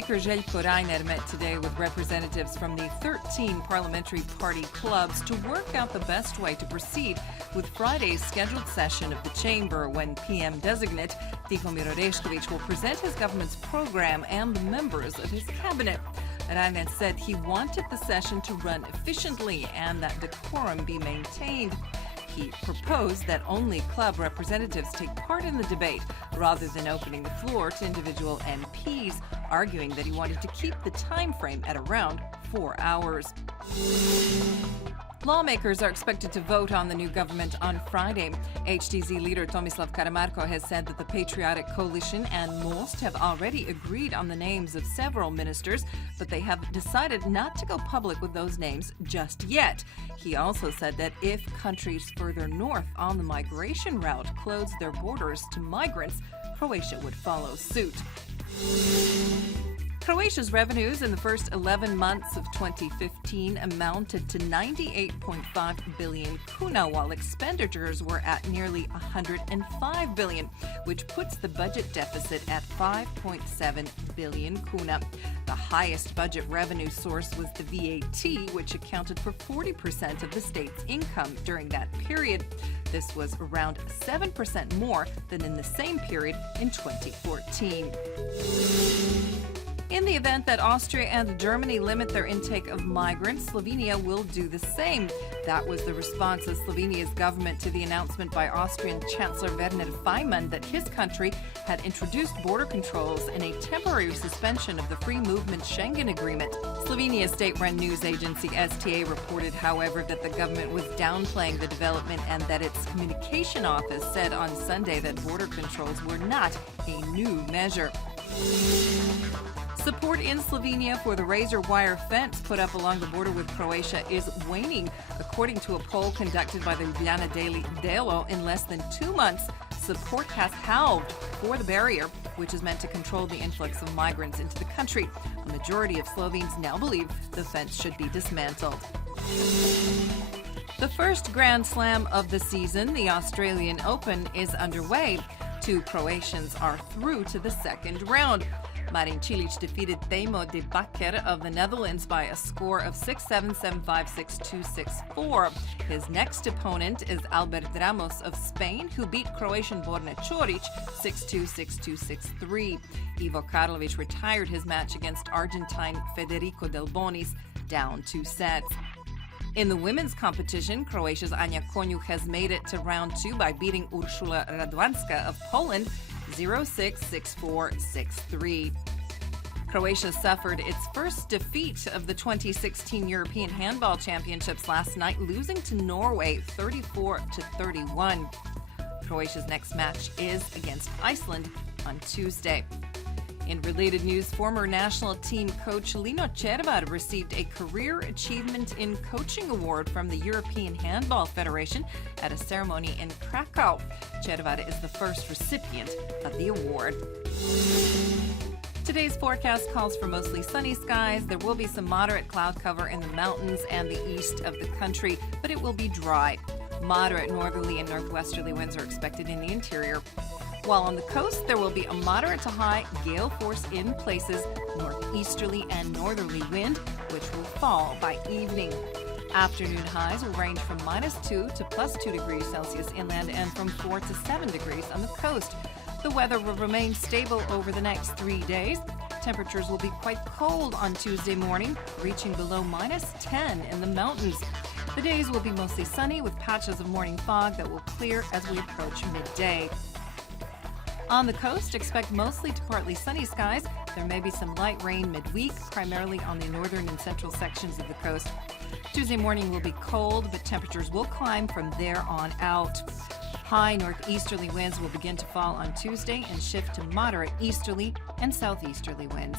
Speaker Željko Reiner met today with representatives from the 13 parliamentary party clubs to work out the best way to proceed with Friday's scheduled session of the chamber, when PM-designate Tihomir Orešković will present his government's program and the members of his cabinet. Reiner said he wanted the session to run efficiently and that decorum be maintained. He proposed that only club representatives take part in the debate rather than opening the floor to individual MPs, arguing that he wanted to keep the time frame at around 4 hours. Lawmakers are expected to vote on the new government on Friday. HDZ leader Tomislav Karamarko has said that the Patriotic Coalition and Most have already agreed on the names of several ministers, but they have decided not to go public with those names just yet. He also said that if countries further north on the migration route close their borders to migrants, Croatia would follow suit. Croatia's revenues in the first 11 months of 2015 amounted to 98.5 billion kuna, while expenditures were at nearly 105 billion, which puts the budget deficit at 5.7 billion kuna. The highest budget revenue source was the VAT, which accounted for 40% of the state's income during that period. This was around 7% more than in the same period in 2014. In the event that Austria and Germany limit their intake of migrants, Slovenia will do the same. That was the response of Slovenia's government to the announcement by Austrian Chancellor Werner Faymann that his country had introduced border controls in a temporary suspension of the Free Movement Schengen Agreement. Slovenia's state-run news agency STA reported, however, that the government was downplaying the development and that its communication office said on Sunday that border controls were not a new measure. Support in Slovenia for the razor wire fence put up along the border with Croatia is waning. According to a poll conducted by the Ljubljana daily Delo, in less than 2 months, support has halved for the barrier, which is meant to control the influx of migrants into the country. A majority of Slovenes now believe the fence should be dismantled. The first Grand Slam of the season, the Australian Open, is underway. 2 Croatians are through to the second round. Marin Cilic defeated Timo de Bakker of the Netherlands by a score of 6-7, 7-5, 6-2, 6-4. His next opponent is Albert Ramos of Spain, who beat Croatian Borna Ćorić 6-2, 6-2, 6-3. Ivo Karlovic retired his match against Argentine Federico Delbonis, down 2 sets. In the women's competition, Croatia's Anja Konjuh has made it to round 2 by beating Urszula Radwanska of Poland 0-6, 6-4, 6-3. Croatia suffered its first defeat of the 2016 European Handball Championships last night, losing to Norway 34-31. Croatia's next match is against Iceland on Tuesday. In related news, former national team coach Lino Červar received a Career Achievement in Coaching Award from the European Handball Federation at a ceremony in Krakow. Červar is the first recipient of the award. Today's forecast calls for mostly sunny skies. There will be some moderate cloud cover in the mountains and the east of the country, but it will be dry. Moderate northerly and northwesterly winds are expected in the interior. While on the coast, there will be a moderate to high gale force in places, northeasterly and northerly wind, which will fall by evening. Afternoon highs will range from -2 to +2 degrees Celsius inland and from 4 to 7 degrees on the coast. The weather will remain stable over the next 3 days. Temperatures will be quite cold on Tuesday morning, reaching below -10 in the mountains. The days will be mostly sunny with patches of morning fog that will clear as we approach midday. On the coast, expect mostly to partly sunny skies. There may be some light rain midweek, primarily on the northern and central sections of the coast. Tuesday morning will be cold, but temperatures will climb from there on out. High northeasterly winds will begin to fall on Tuesday and shift to moderate easterly and southeasterly winds.